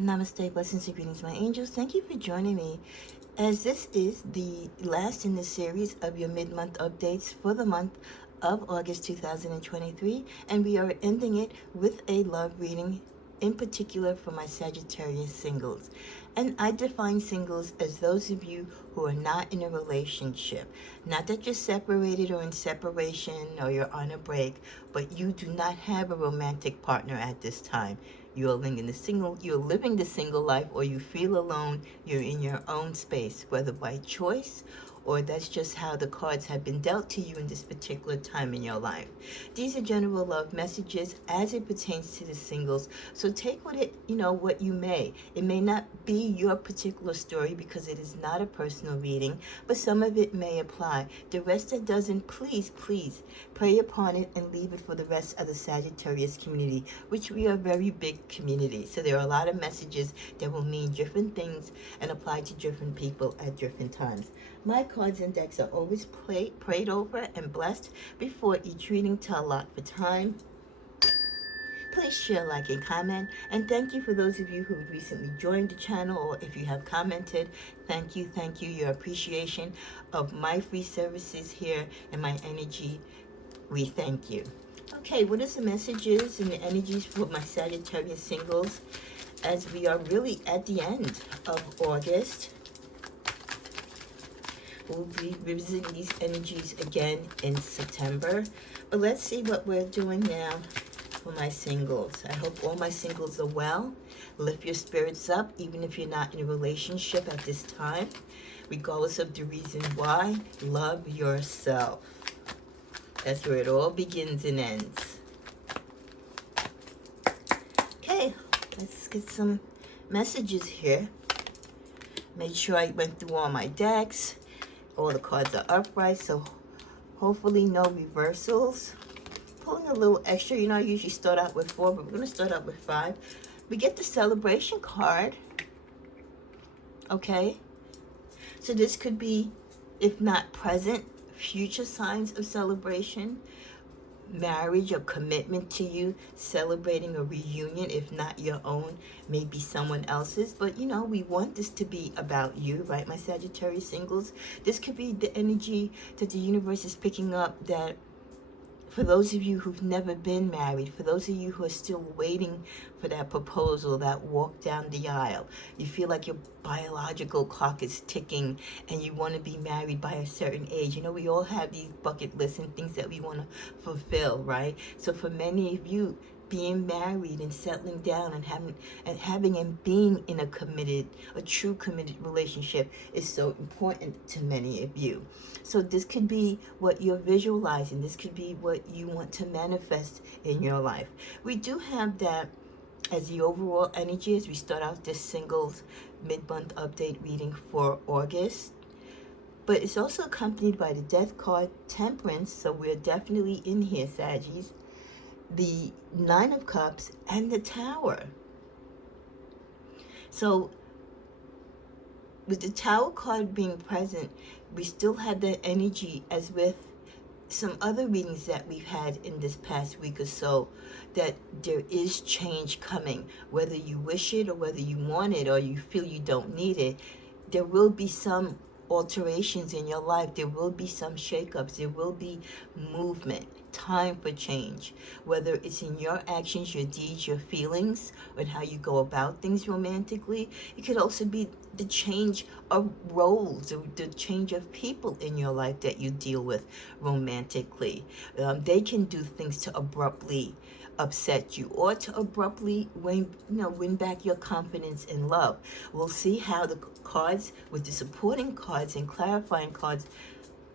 Namaste, blessings and greetings, my angels. Thank you for joining me as this is the last in the series of your mid-month updates for the month of August 2023, and we are ending it with a love reading, in particular for my Sagittarius singles. And I define singles as those of you who are not in a relationship. Not that you're separated or in separation or you're on a break, but you do not have a romantic partner at this time. You're living the single life, or you feel alone. You're in your own space, whether by choice or that's just how the cards have been dealt to you in this particular time in your life. These are general love messages as it pertains to the singles. So take what you may. It may not be your particular story because it is not a personal reading, but some of it may apply. The rest that doesn't, please pray upon it and leave it for the rest of the Sagittarius community, which we are a very big community. So there are a lot of messages that will mean different things and apply to different people at different times. My cards and decks are always prayed over and blessed before each reading to allot for time. Please share, like, and comment. And thank you for those of you who recently joined the channel, or if you have commented, thank you. Your appreciation of my free services here and my energy, we thank you. Okay, what are the messages and the energies for my Sagittarius singles as we are really at the end of August? We'll be revisiting these energies again in September. But let's see what we're doing now for my singles. I hope all my singles are well. Lift your spirits up, even if you're not in a relationship at this time. Regardless of the reason why, love yourself. That's where it all begins and ends. Okay, let's get some messages here. Made sure I went through all my decks. All the cards are upright, so hopefully no reversals. Pulling a little extra. I usually start out with 4, but we're going to start out with 5. We get the celebration card. Okay. So this could be, if not present, future signs of celebration. Marriage or commitment to you, celebrating a reunion, if not your own, maybe someone else's. But we want this to be about you, right, my Sagittarius singles? This could be the energy that the universe is picking up, that for those of you who've never been married, for those of you who are still waiting for that proposal, that walk down the aisle, you feel like your biological clock is ticking and you want to be married by a certain age. We all have these bucket lists and things that we want to fulfill, right? So for many of you, being married and settling down and having and being in a true committed relationship is so important to many of you. So this could be what you're visualizing. This could be what you want to manifest in your life. We do have that as the overall energy as we start out this singles mid-month update reading for August. But it's also accompanied by the death card, temperance, so we're definitely in here, Saggies. The 9 of Cups and the Tower. So with the Tower card being present, we still have that energy as with some other readings that we've had in this past week or so, that there is change coming. Whether you wish it or whether you want it or you feel you don't need it, there will be some alterations in your life. There will be some shakeups. There will be movement, time for change, whether it's in your actions, your deeds, your feelings, and how you go about things romantically. It could also be the change of roles, the change of people in your life that you deal with romantically. They can do things to abruptly upset you or to abruptly win back your confidence in love. We'll see how the cards with the supporting cards and clarifying cards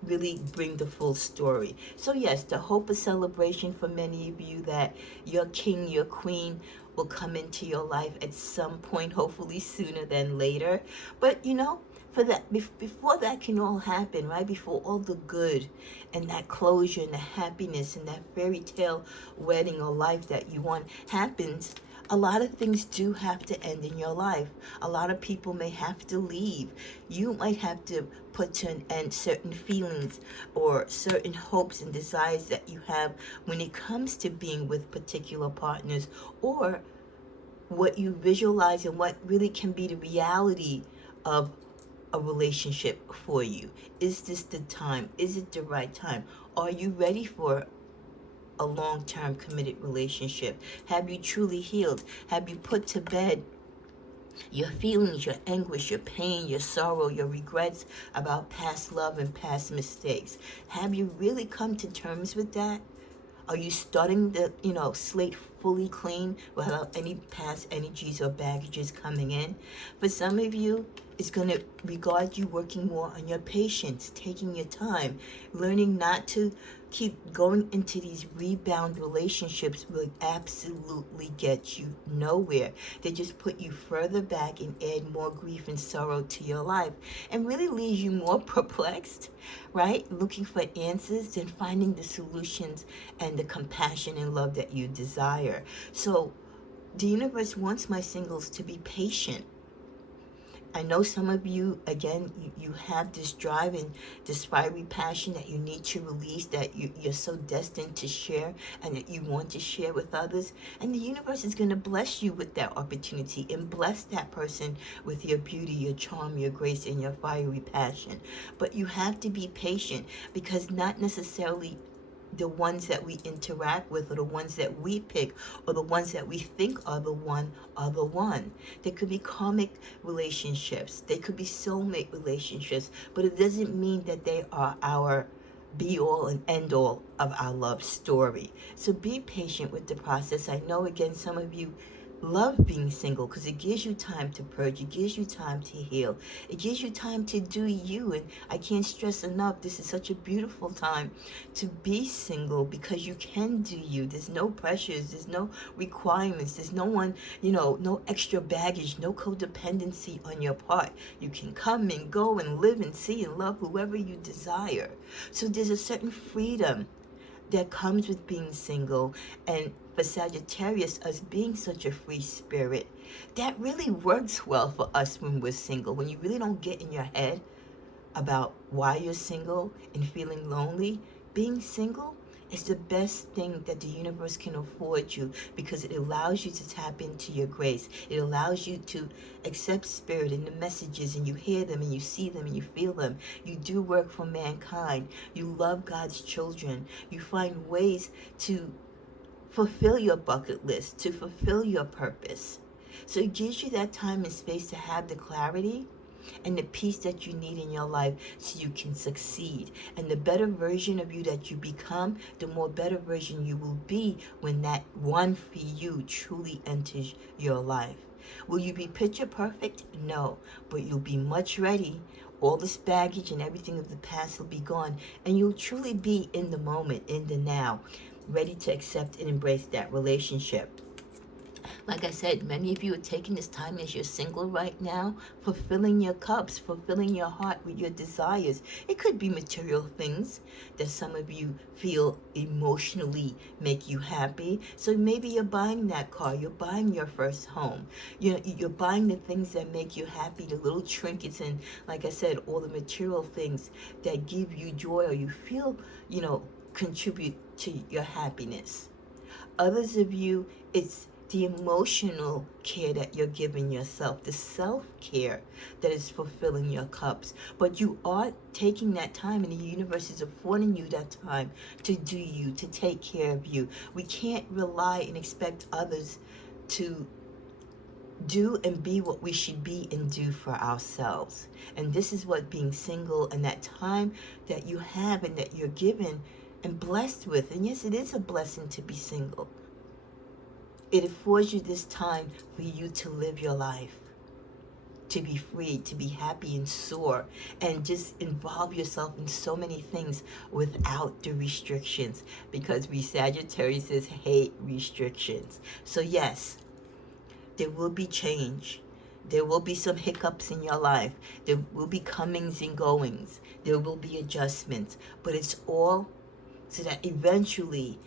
really bring the full story. So yes, the hope of celebration for many of you that your king, your queen will come into your life at some point, hopefully sooner than later. But for that, before that can all happen, right, before all the good and that closure and the happiness and that fairy tale wedding or life that you want happens, a lot of things do have to end in your life. A lot of people may have to leave. You might have to put to an end certain feelings or certain hopes and desires that you have when it comes to being with particular partners, or what you visualize and what really can be the reality of a relationship for you. Is this the time? Is it the right time? Are you ready for a long-term committed relationship? Have you truly healed? Have you put to bed your feelings, your anguish, your pain, your sorrow, your regrets about past love and past mistakes? Have you really come to terms with that? Are you starting the, slate fully clean without any past energies or baggages coming in? For some of you, it's going to regard you working more on your patience, taking your time, learning not to keep going into these rebound relationships will absolutely get you nowhere. They just put you further back and add more grief and sorrow to your life and really leaves you more perplexed, right? Looking for answers and finding the solutions and the compassion and love that you desire. So the universe wants my singles to be patient. I know some of you, again, you have this drive and this fiery passion that you need to release, that you're so destined to share and that you want to share with others. And the universe is going to bless you with that opportunity and bless that person with your beauty, your charm, your grace, and your fiery passion. But you have to be patient, because not necessarily the ones that we interact with or the ones that we pick or the ones that we think are the one are the one. There could be karmic relationships. They could be soulmate relationships, but it doesn't mean that they are our be all and end all of our love story. So be patient with the process. I know, again, some of you love being single because it gives you time to purge, it gives you time to heal, it gives you time to do you. And I can't stress enough, this is such a beautiful time to be single, because you can do you. There's no pressures, there's no requirements, there's no one, no extra baggage, no codependency on your part. You can come and go and live and see and love whoever you desire. So there's a certain freedom that comes with being single. And for Sagittarius, us being such a free spirit, that really works well for us when we're single. When you really don't get in your head about why you're single and feeling lonely, being single is the best thing that the universe can afford you, because it allows you to tap into your grace. It allows you to accept spirit and the messages, and you hear them and you see them and you feel them. You do work for mankind. You love God's children. You find ways to fulfill your bucket list, to fulfill your purpose. So it gives you that time and space to have the clarity and the peace that you need in your life so you can succeed. And the better version of you that you become, the more better version you will be when that one for you truly enters your life. Will you be picture perfect? No, but you'll be much ready. All this baggage and everything of the past will be gone, and you'll truly be in the moment, in the now, ready to accept and embrace that relationship. Like I said, many of you are taking this time as you're single right now, fulfilling your cups, fulfilling your heart with your desires. It could be material things that some of you feel emotionally make you happy. So maybe you're buying that car, you're buying your first home, you're buying the things that make you happy, the little trinkets and, like I said, all the material things that give you joy or you feel, contribute to your happiness. Others of you, it's the emotional care that you're giving yourself, the self-care that is fulfilling your cups. But you are taking that time, and the universe is affording you that time to do you, to take care of you. We can't rely and expect others to do and be what we should be and do for ourselves. And this is what being single and that time that you have and that you're given and blessed with. And yes, it is a blessing to be single. It affords you this time for you to live your life, to be free, to be happy and soar, and just involve yourself in so many things without the restrictions, because we Sagittarius hate restrictions. So yes, there will be change. There will be some hiccups in your life. There will be comings and goings. There will be adjustments, but it's all so that eventually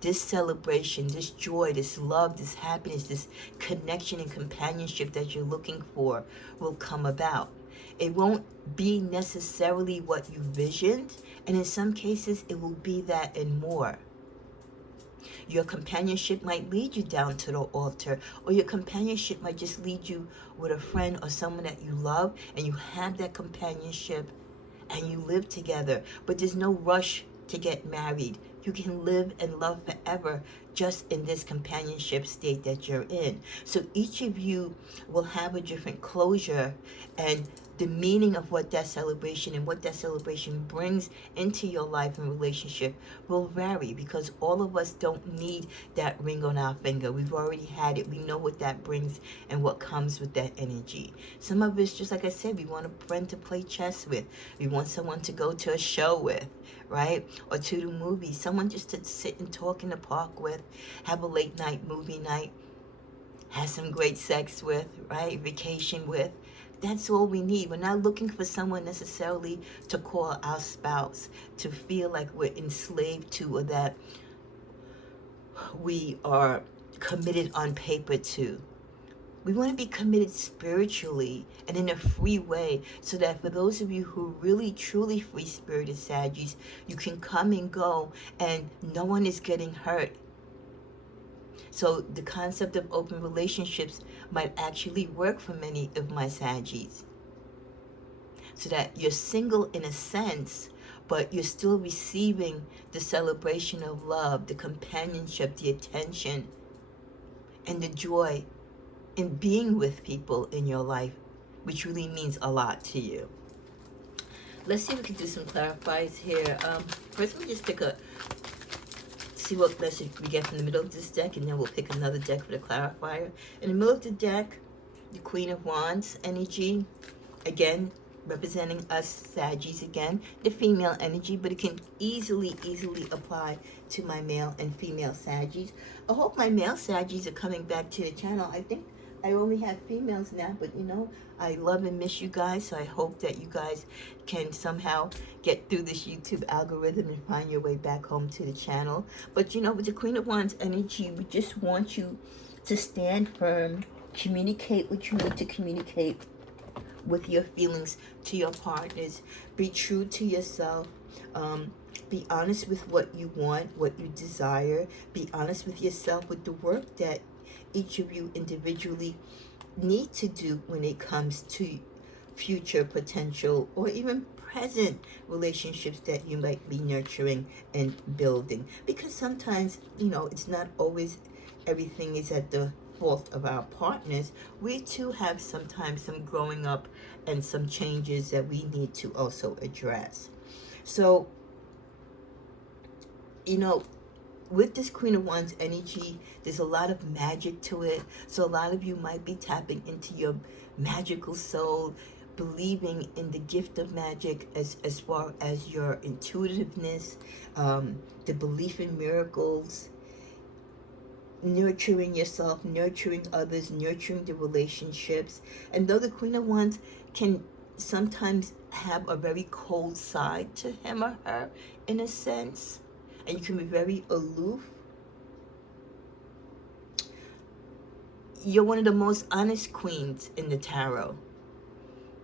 this celebration, this joy, this love, this happiness, this connection and companionship that you're looking for will come about. It won't be necessarily what you visioned, and in some cases it will be that and more. Your companionship might lead you down to the altar, or your companionship might just lead you with a friend or someone that you love, and you have that companionship and you live together. But there's no rush to get married. You can live and love forever just in this companionship state that you're in. So each of you will have a different closure, and the meaning of what that celebration and what that celebration brings into your life and relationship will vary, because all of us don't need that ring on our finger. We've already had it. We know what that brings and what comes with that energy. Some of us, just like I said, we want a friend to play chess with. We want someone to go to a show with, right? Or to the movies. Someone just to sit and talk in the park with, have a late night movie night, have some great sex with, right? Vacation with. That's all we need. We're not looking for someone necessarily to call our spouse, to feel like we're enslaved to, or that we are committed on paper to. We want to be committed spiritually and in a free way, so that for those of you who are really truly free-spirited Saggies, you can come and go and no one is getting hurt. So the concept of open relationships might actually work for many of my Saggies. So that you're single in a sense, but you're still receiving the celebration of love, the companionship, the attention, and the joy in being with people in your life, which really means a lot to you. Let's see if we can do some clarifiers here. First, let me just see what message we get from the middle of this deck, and then we'll pick another deck for the clarifier. In the middle of the deck, the Queen of Wands energy, again, representing us Saggies again, the female energy, but it can easily apply to my male and female Saggies. I hope my male Saggies are coming back to the channel. I think I only have females now, but you know, I love and miss you guys, so I hope that you guys can somehow get through this YouTube algorithm and find your way back home to the channel. But you know, with the Queen of Wands energy, we just want you to stand firm, communicate what you need to communicate with your feelings to your partners. Be true to yourself. Be honest with what you want, what you desire. Be honest with yourself with the work that each of you individually need to do when it comes to future potential or even present relationships that you might be nurturing and building. Because sometimes, you know, it's not always everything is at the fault of our partners. We too have sometimes some growing up and some changes that we need to also address. So, you know, with this Queen of Wands energy, there's a lot of magic to it. So a lot of you might be tapping into your magical soul, believing in the gift of magic as far as your intuitiveness, the belief in miracles, nurturing yourself, nurturing others, nurturing the relationships. And though the Queen of Wands can sometimes have a very cold side to him or her, in a sense, and you can be very aloof, you're one of the most honest queens in the tarot,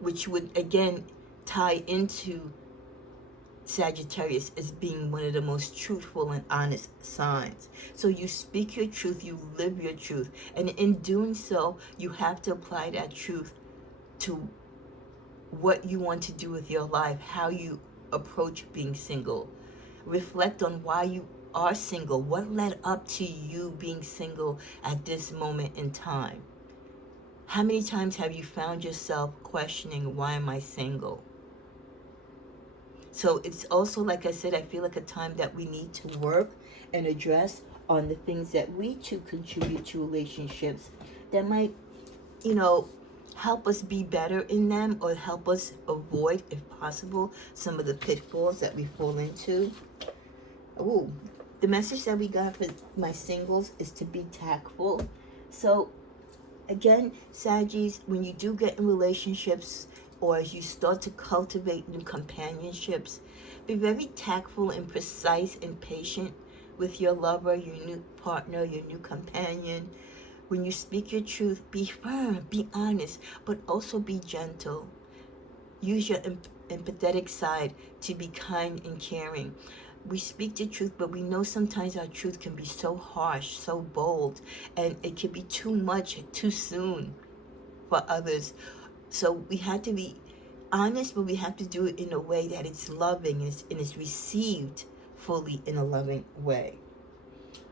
which would again tie into Sagittarius as being one of the most truthful and honest signs. So you speak your truth, you live your truth, and in doing so, you have to apply that truth to what you want to do with your life, how you approach being single. Reflect on why you are single. What led up to you being single at this moment in time? How many times have you found yourself questioning, why am I single? So it's also, like I said, I feel like a time that we need to work and address on the things that we too contribute to relationships that might, you know, help us be better in them, or help us avoid, if possible, some of the pitfalls that we fall into. Ooh, the message that we got for my singles is to be tactful. So again, Saggies, when you do get in relationships, or as you start to cultivate new companionships, be very tactful and precise and patient with your lover, your new partner, your new companion. When you speak your truth, be firm, be honest, but also be gentle. Use your empathetic side to be kind and caring. we speak the truth, but we know sometimes our truth can be so harsh, so bold, and it can be too much too soon for others. So we have to be honest, but we have to do it in a way that it's loving and it's received fully in a loving way.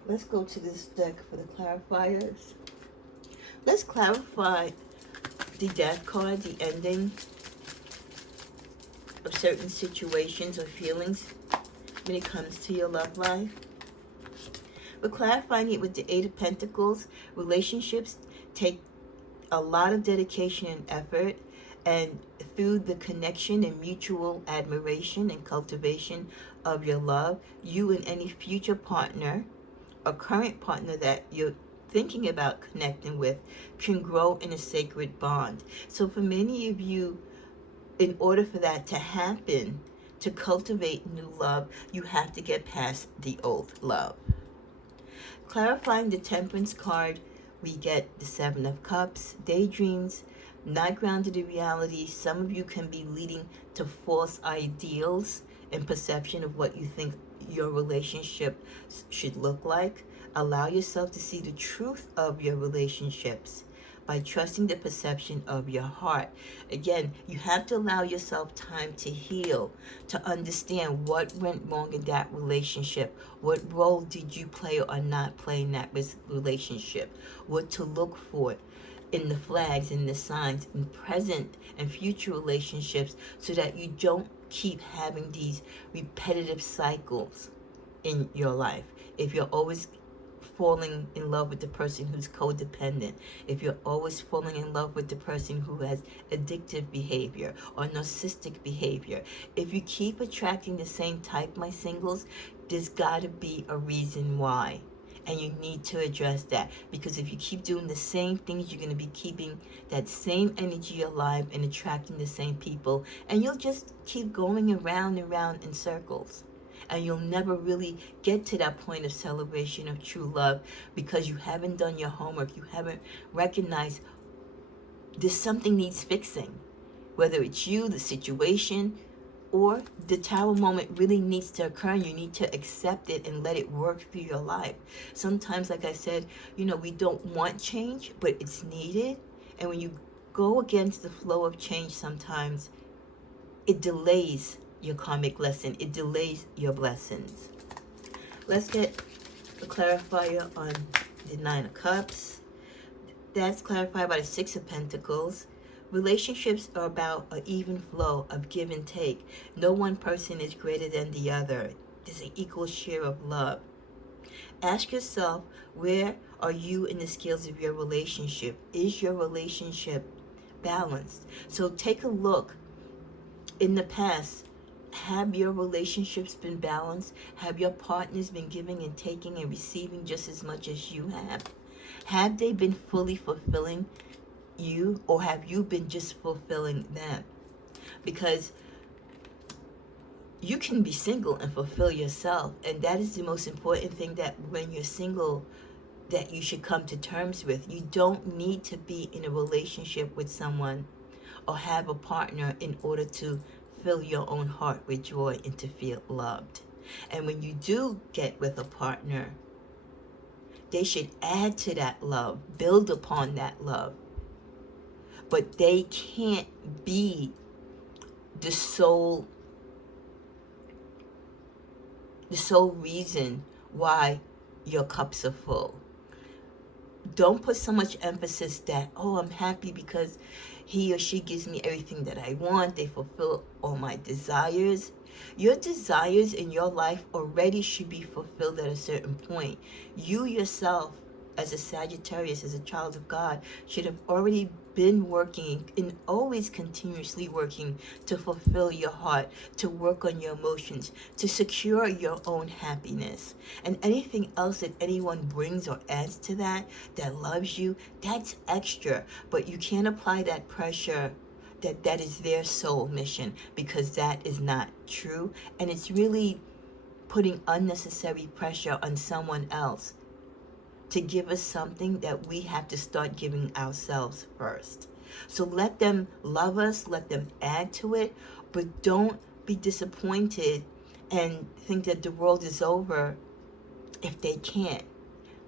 Let's go to this deck for the clarifiers. Let's clarify the death card, the ending of certain situations or feelings when it comes to your love life. We're clarifying it with the Eight of Pentacles. Relationships take a lot of dedication and effort, and through the connection and mutual admiration and cultivation of your love, you and any future partner or current partner that you're thinking about connecting with can grow in a sacred bond. So for many of you, in order for that to happen, to cultivate new love, you have to get past the old love. Clarifying the Temperance card, we get the Seven of Cups, daydreams, not grounded in reality. Some of you can be leading to false ideals and perception of what you think your relationship should look like. Allow yourself to see the truth of your relationships by trusting the perception of your heart. Again, you have to allow yourself time to heal, to understand what went wrong in that relationship. What role did you play or not play in that relationship? What to look for in the flags and the signs in present and future relationships, so that you don't keep having these repetitive cycles in your life. If you're always falling in love with the person who's codependent, if you're always falling in love with the person who has addictive behavior or narcissistic behavior, if you keep attracting the same type, my singles, there's got to be a reason why. And you need to address that, because if you keep doing the same things, you're going to be keeping that same energy alive and attracting the same people, and you'll just keep going around and around in circles. And you'll never really get to that point of celebration of true love, because you haven't done your homework. You haven't recognized there's something needs fixing, whether it's you, the situation, or the tower moment really needs to occur, and you need to accept it and let it work through your life. Sometimes, like I said, we don't want change, but it's needed. And when you go against the flow of change, sometimes it delays your karmic lesson. It delays your blessings. Let's get a clarifier on the Nine of Cups. That's clarified by the Six of Pentacles. Relationships are about an even flow of give and take. No one person is greater than the other. There's an equal share of love. Ask yourself, where are you in the scales of your relationship? Is your relationship balanced? So take a look. In the past, have your relationships been balanced? Have your partners been giving and taking and receiving just as much as you have? Have they been fully fulfilling you, or have you been just fulfilling them? Because you can be single and fulfill yourself, and that is the most important thing, that when you're single, that you should come to terms with. You don't need to be in a relationship with someone or have a partner in order to fill your own heart with joy and to feel loved. And when you do get with a partner, they should add to that love, build upon that love. But they can't be the sole reason why your cups are full. Don't put so much emphasis that, oh, I'm happy because he or she gives me everything that I want. They fulfill all my desires. Your desires in your life already should be fulfilled at a certain point. You yourself, as a Sagittarius, as a child of God, should have already been working and always continuously working to fulfill your heart, to work on your emotions, to secure your own happiness. And anything else that anyone brings or adds to that loves you, that's extra. But you can't apply that pressure that is their sole mission, because that is not true. And it's really putting unnecessary pressure on someone else to give us something that we have to start giving ourselves first. So let them love us, let them add to it, but don't be disappointed and think that the world is over if they can't,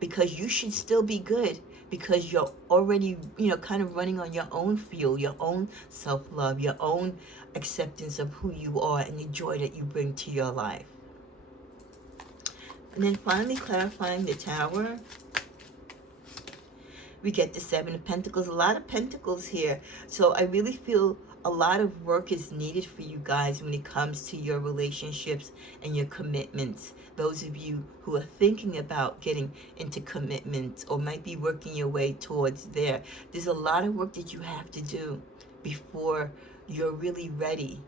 because you should still be good, because you're already, kind of running on your own fuel, your own self-love, your own acceptance of who you are and the joy that you bring to your life. And then finally clarifying the Tower, we get the Seven of Pentacles, a lot of pentacles here. So I really feel a lot of work is needed for you guys when it comes to your relationships and your commitments. Those of you who are thinking about getting into commitments or might be working your way towards there, there's a lot of work that you have to do before you're really ready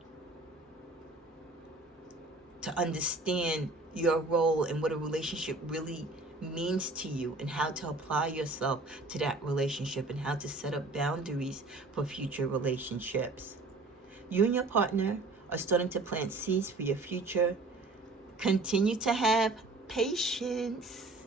to understand your role and what a relationship really means to you, and how to apply yourself to that relationship, and how to set up boundaries for future relationships. You and your partner are starting to plant seeds for your future. Continue to have patience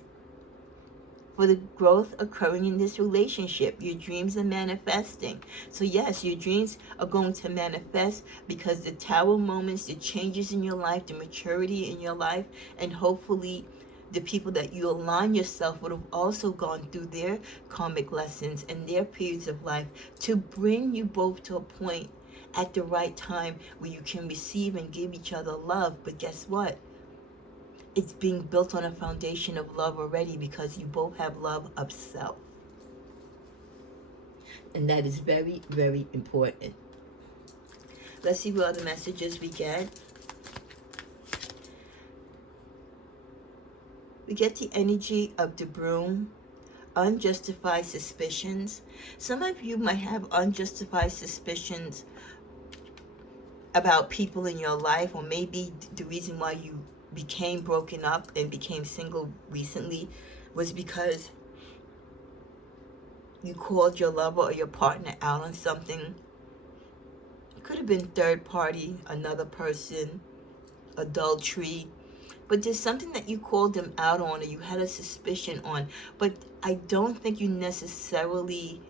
for the growth occurring in this relationship. Your dreams are manifesting. So yes, your dreams are going to manifest because the Tower moments, the changes in your life, the maturity in your life, and hopefully the people that you align yourself with have also gone through their karmic lessons and their periods of life to bring you both to a point at the right time where you can receive and give each other love. But guess what? It's being built on a foundation of love already, because you both have love of self. And that is very, very important. Let's see what other messages we get. We get the energy of the Broom, unjustified suspicions. Some of you might have unjustified suspicions about people in your life, or maybe the reason why you became broken up and became single recently was because you called your lover or your partner out on something. It could have been third party, another person, adultery, but there's something that you called them out on, or you had a suspicion on, but I don't think you necessarily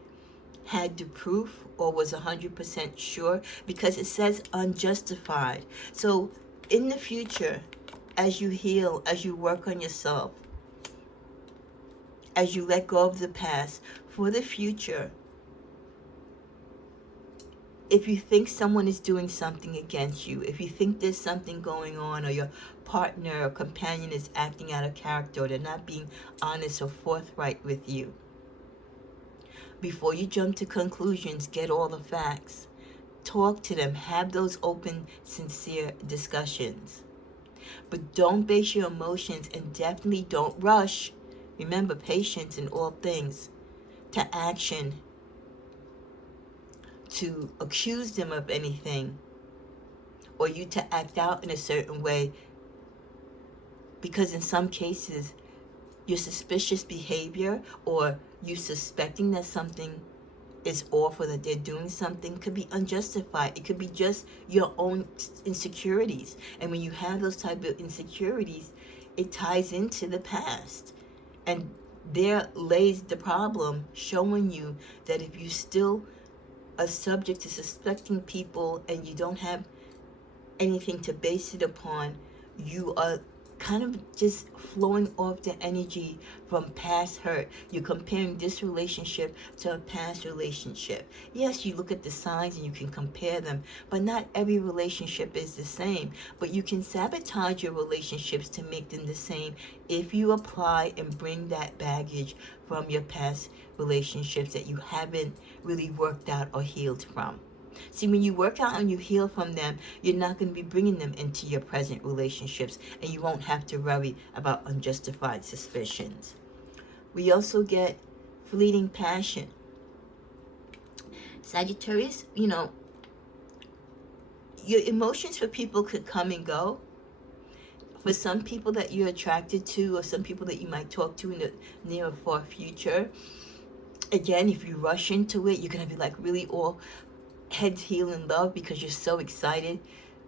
had the proof or was 100% sure, because it says unjustified. So in the future, as you heal, as you work on yourself, as you let go of the past, for the future, if you think someone is doing something against you, if you think there's something going on, or your partner or companion is acting out of character, or they're not being honest or forthright with you, before you jump to conclusions, get all the facts. Talk to them. Have those open, sincere discussions. But don't base your emotions, and definitely don't rush. Remember, patience in all things, to action, to accuse them of anything, or you to act out in a certain way. Because in some cases, your suspicious behavior, or you suspecting that something is off, or that they're doing something, could be unjustified. It could be just your own insecurities. And when you have those type of insecurities, it ties into the past. And there lays the problem, showing you that if you still are subject to suspecting people and you don't have anything to base it upon, you are kind of just flowing off the energy from past hurt. You're comparing this relationship to a past relationship. Yes, you look at the signs and you can compare them, but not every relationship is the same. But you can sabotage your relationships to make them the same if you apply and bring that baggage from your past relationships that you haven't really worked out or healed from. See, when you work out and you heal from them, you're not going to be bringing them into your present relationships, and you won't have to worry about unjustified suspicions. We also get fleeting passion. Sagittarius, your emotions for people could come and go. For some people that you're attracted to, or some people that you might talk to in the near or far future, again, if you rush into it, you're going to be like really all head heel in love, because you're so excited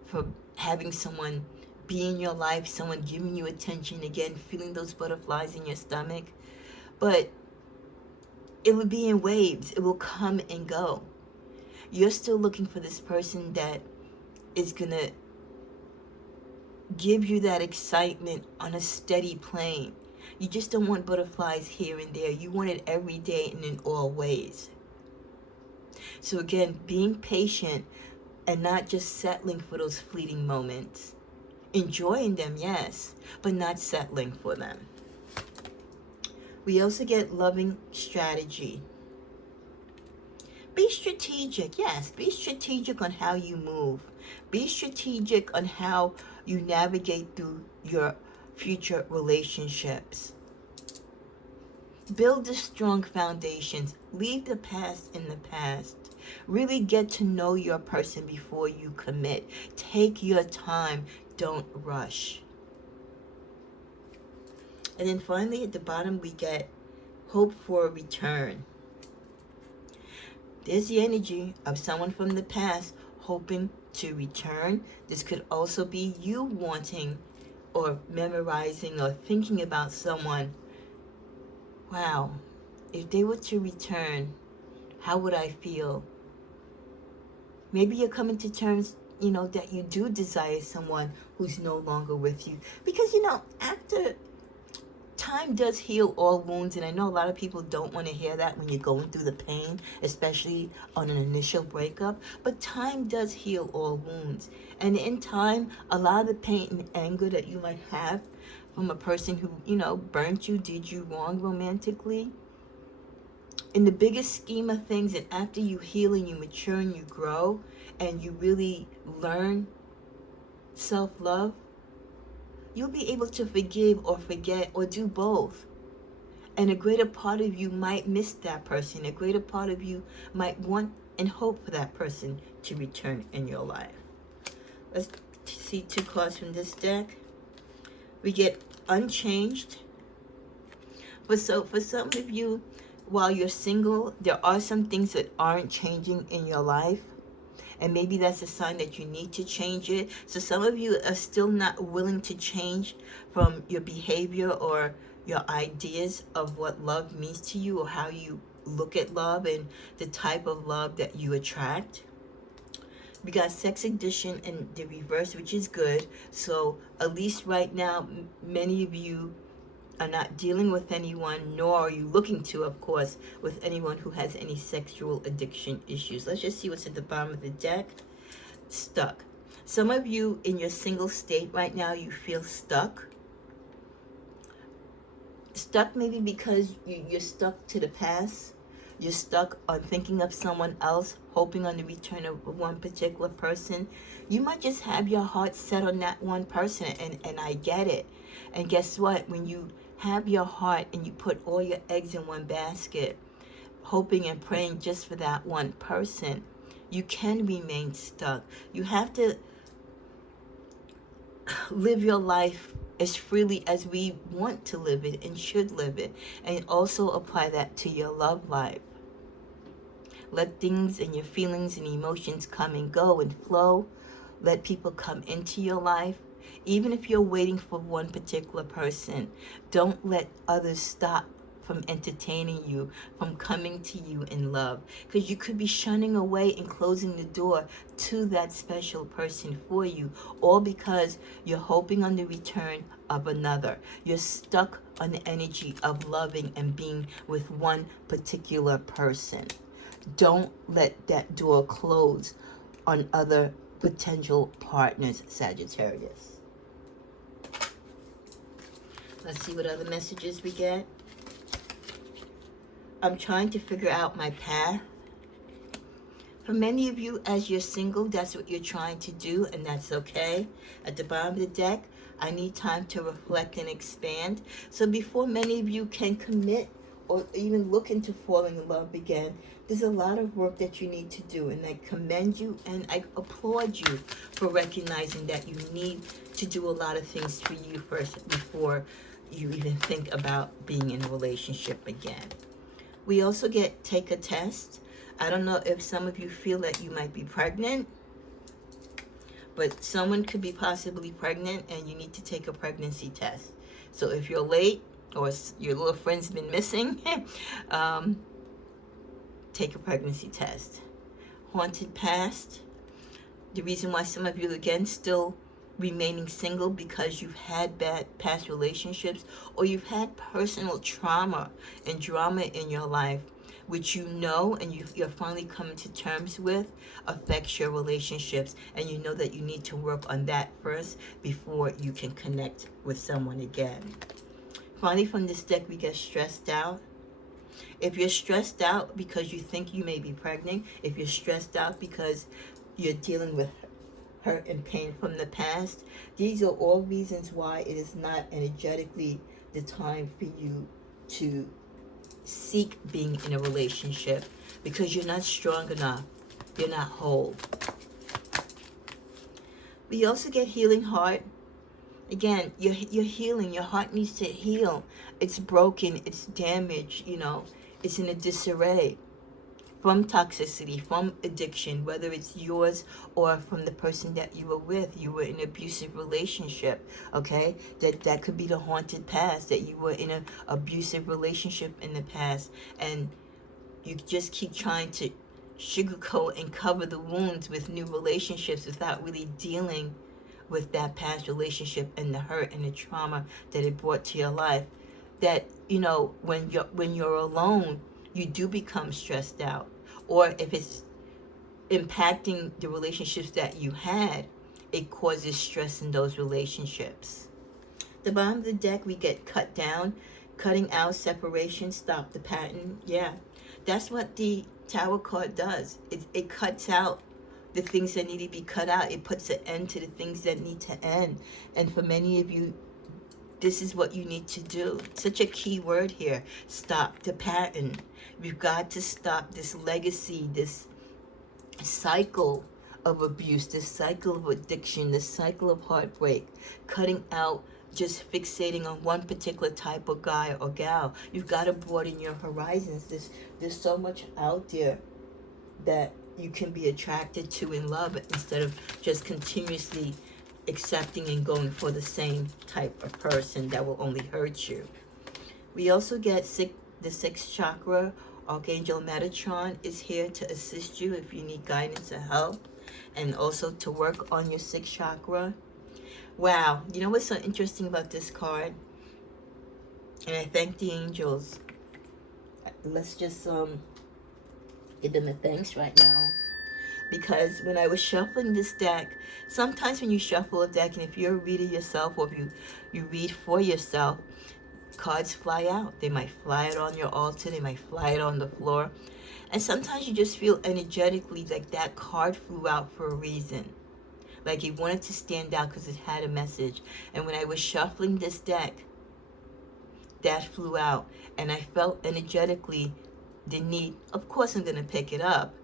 for having someone be in your life, someone giving you attention, again, feeling those butterflies in your stomach. But it will be in waves. It will come and go. You're still looking for this person that is going to give you that excitement on a steady plane. You just don't want butterflies here and there. You want it every day and in all ways. So again, being patient and not just settling for those fleeting moments. Enjoying them, yes, but not settling for them. We also get loving strategy. Be strategic, yes. Be strategic on how you move. Be strategic on how you navigate through your future relationships. Build the strong foundations. Leave the past in the past. Really get to know your person before you commit. Take your time. Don't rush. And then finally at the bottom we get hope for a return. There's the energy of someone from the past hoping to return. This could also be you wanting or memorizing or thinking about someone. Wow, if they were to return, how would I feel? Maybe you're coming to terms, that you do desire someone who's no longer with you. Because, after time does heal all wounds, and I know a lot of people don't want to hear that when you're going through the pain, especially on an initial breakup, but time does heal all wounds. And in time, a lot of the pain and anger that you might have from a person who, burnt you, did you wrong romantically, in the biggest scheme of things, and after you heal and you mature and you grow and you really learn self-love, you'll be able to forgive or forget or do both. And a greater part of you might miss that person. A greater part of you might want and hope for that person to return in your life. Let's see 2 cards from this deck. We get unchanged. For some of you, while you're single, there are some things that aren't changing in your life. And maybe that's a sign that you need to change it. So some of you are still not willing to change from your behavior or your ideas of what love means to you, or how you look at love and the type of love that you attract. We got sex addiction in the reverse, which is good. So at least right now, many of you are not dealing with anyone, nor are you looking to, of course, with anyone who has any sexual addiction issues. Let's just see what's at the bottom of the deck. Stuck. Some of you in your single state right now, you feel stuck. Stuck maybe because you're stuck to the past. You're stuck on thinking of someone else, hoping on the return of one particular person. You might just have your heart set on that one person, and I get it. And guess what? When you have your heart and you put all your eggs in one basket, hoping and praying just for that one person, you can remain stuck. You have to live your life as freely as we want to live it and should live it, and also apply that to your love life. Let things and your feelings and emotions come and go and flow. Let people come into your life. Even if you're waiting for one particular person, don't let others stop from entertaining you, from coming to you in love. Because you could be shunning away and closing the door to that special person for you, all because you're hoping on the return of another. You're stuck on the energy of loving and being with one particular person. Don't let that door close on other potential partners, Sagittarius. Let's see what other messages we get. I'm trying to figure out my path. For many of you, as you're single, that's what you're trying to do, and that's okay. At the bottom of the deck, I need time to reflect and expand. So before many of you can commit or even look into falling in love again, there's a lot of work that you need to do, and I commend you and I applaud you for recognizing that you need to do a lot of things for you first before you even think about being in a relationship again. We also get take a test. I don't know if some of you feel that you might be pregnant, but someone could be possibly pregnant and you need to take a pregnancy test. So if you're late or your little friend's been missing, take a pregnancy test. Haunted past. The reason why some of you, again, still remaining single because you've had bad past relationships, or you've had personal trauma and drama in your life, which you know and you're finally coming to terms with, affects your relationships, and you know that you need to work on that first before you can connect with someone again. Finally, from this deck, we get stressed out. If you're stressed out because you think you may be pregnant, if you're stressed out because you're dealing with hurt and pain from the past, these are all reasons why it is not energetically the time for you to seek being in a relationship, because you're not strong enough. You're not whole. We also get healing heart. Again, you're healing. Your heart needs to heal. It's broken. It's damaged. It's in a disarray from toxicity, from addiction, whether it's yours or from the person that you were with. You were in an abusive relationship, okay? That could be the haunted past, that you were in an abusive relationship in the past, and you just keep trying to sugarcoat and cover the wounds with new relationships without really dealing with that past relationship and the hurt and the trauma that it brought to your life. That, when you're alone, you do become stressed out. Or if it's impacting the relationships that you had, it causes stress in those relationships. The bottom of the deck, we get cut down, cutting out, separation, stop the pattern. Yeah, that's what the Tower card does. It cuts out the things that need to be cut out. It puts an end to the things that need to end. And for many of you, this is what you need to do. Such a key word here. Stop the pattern. We've got to stop this legacy, this cycle of abuse, this cycle of addiction, this cycle of heartbreak. Cutting out just fixating on one particular type of guy or gal. You've got to broaden your horizons. There's so much out there that you can be attracted to in love, instead of just continuously accepting and going for the same type of person that will only hurt you. We also get the sixth chakra. Archangel Metatron is here to assist you if you need guidance or help, and also to work on your sixth chakra. Wow, you know what's so interesting about this card? And I thank the angels. Let's just give them a thanks right now. Because when I was shuffling this deck, sometimes when you shuffle a deck, and if you're a reader yourself, or if you read for yourself, cards fly out. They might fly out on your altar. They might fly out on the floor. And sometimes you just feel energetically like that card flew out for a reason. Like it wanted to stand out because it had a message. And when I was shuffling this deck, that flew out. And I felt energetically the need. Of course I'm going to pick it up.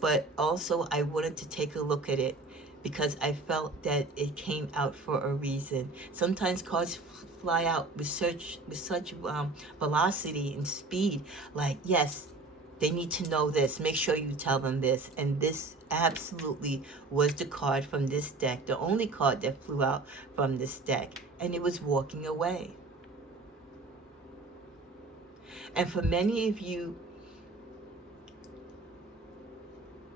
But also I wanted to take a look at it, because I felt that it came out for a reason. Sometimes cards fly out with such velocity and speed. Like, yes, they need to know this. Make sure you tell them this. And this absolutely was the card from this deck, the only card that flew out from this deck. And it was walking away. And for many of you,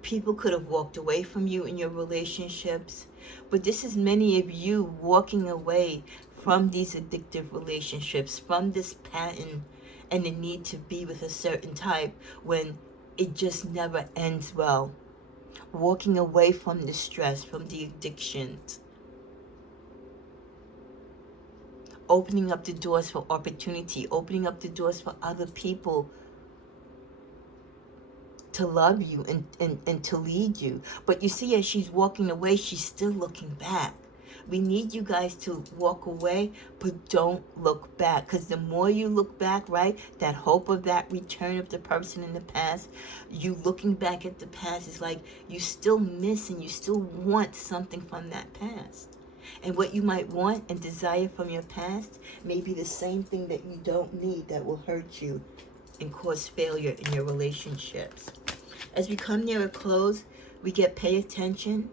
people could have walked away from you in your relationships, but this is many of you walking away from these addictive relationships, from this pattern and the need to be with a certain type when it just never ends well. Walking away from the stress, from the addictions. Opening up the doors for opportunity, opening up the doors for other people to love you and to lead you. But you see, as she's walking away, she's still looking back. We need you guys to walk away, but don't look back. Because the more you look back, right, that hope of that return of the person in the past, you looking back at the past is like you still miss and you still want something from that past. And what you might want and desire from your past may be the same thing that you don't need, that will hurt you and cause failure in your relationships. As we come near a close, we get pay attention.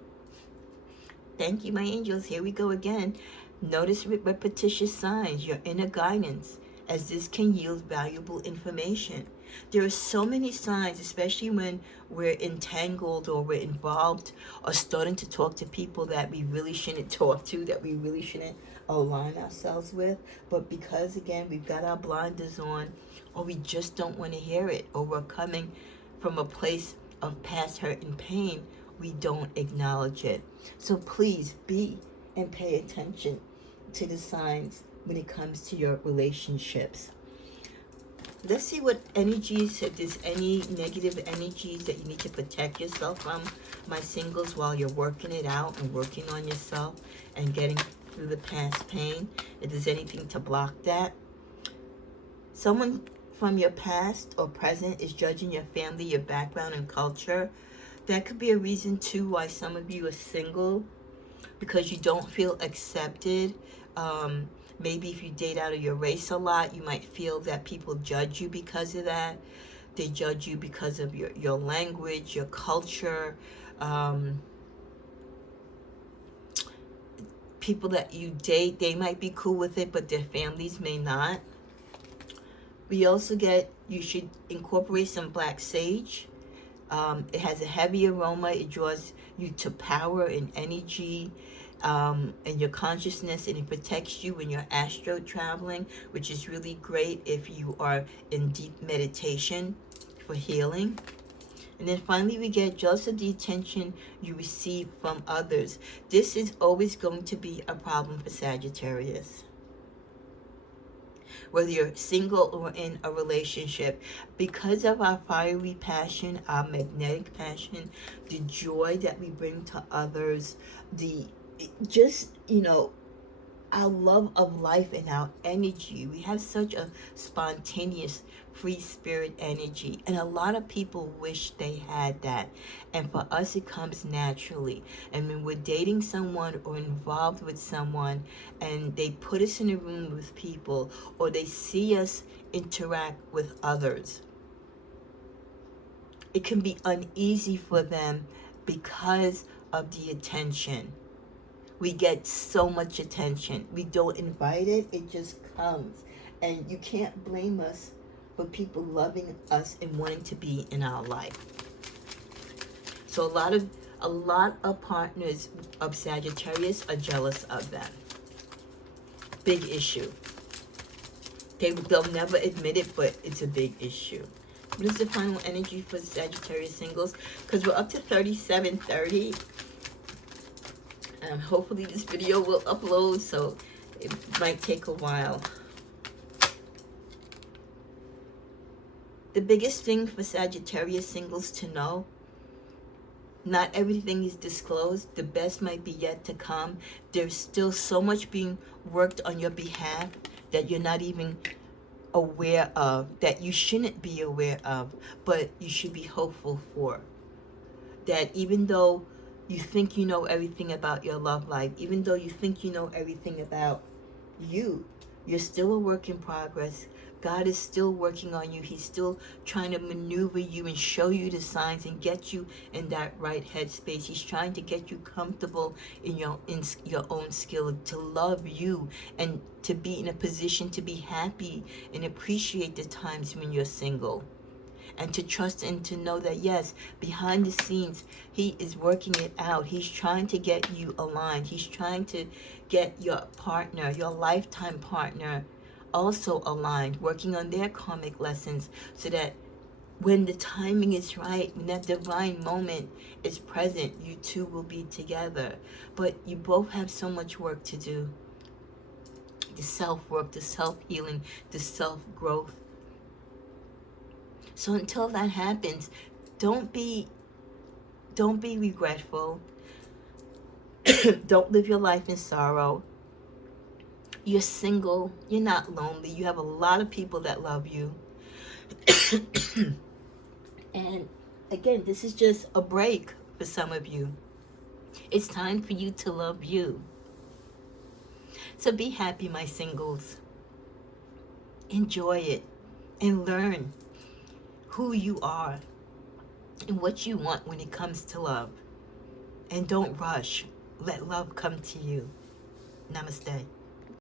Thank you, my angels. Here we go again. Notice repetitious signs, your inner guidance, as this can yield valuable information. There are so many signs, especially when we're entangled or we're involved or starting to talk to people that we really shouldn't talk to, that we really shouldn't align ourselves with. But because, again, we've got our blinders on, or we just don't want to hear it, or we're coming from a place of past hurt and pain, we don't acknowledge it. So please be and pay attention to the signs when it comes to your relationships. Let's see what energies, if there's any negative energies that you need to protect yourself from, my singles, while you're working it out and working on yourself and getting through the past pain. If there's anything to block that. Someone from your past or present is judging your family, your background, and culture. That could be a reason too why some of you are single, because you don't feel accepted. Maybe if you date out of your race a lot, you might feel that people judge you because of that. They judge you because of your language, your culture. People that you date, they might be cool with it, but their families may not. We also get, you should incorporate some black sage. It has a heavy aroma. It draws you to power and energy, and your consciousness, and it protects you when you're astro traveling, which is really great if you are in deep meditation for healing. And then finally, we get jealous of the attention you receive from others. This is always going to be a problem for Sagittarius. Whether you're single or in a relationship, because of our fiery passion, our magnetic passion, the joy that we bring to others, our love of life and our energy. We have such a spontaneous, free spirit energy, and a lot of people wish they had that. And for us, it comes naturally. And when we're dating someone or involved with someone, and they put us in a room with people, or they see us interact with others, it can be uneasy for them because of the attention. We get so much attention. We don't invite it, it just comes. And you can't blame us for people loving us and wanting to be in our life. So a lot of partners of Sagittarius are jealous of them. Big issue. They'll never admit it, but it's a big issue. What is the final energy for Sagittarius singles? Because we're up to 3730. Hopefully this video will upload, so it might take a while. The biggest thing for Sagittarius singles to know, not everything is disclosed. The best might be yet to come. There's still so much being worked on your behalf that you're not even aware of, that you shouldn't be aware of, but you should be hopeful for. That even though you think you know everything about your love life, even though you think you know everything about you, you're still a work in progress. God is still working on you. He's still trying to maneuver you and show you the signs and get you in that right headspace. He's trying to get you comfortable in your own skill, to love you, and to be in a position to be happy and appreciate the times when you're single. And to trust and to know that, yes, behind the scenes, he is working it out. He's trying to get you aligned. He's trying to get your partner, your lifetime partner, also aligned, working on their karmic lessons, so that when the timing is right, when that divine moment is present, you two will be together. But you both have so much work to do. The self-work, the self-healing, the self-growth. So until that happens, don't be regretful. Don't live your life in sorrow. You're single. You're not lonely. You have a lot of people that love you. And again, this is just a break for some of you. It's time for you to love you. So be happy, my singles. Enjoy it and learn who you are and what you want when it comes to love. And don't rush. Let love come to you. Namaste.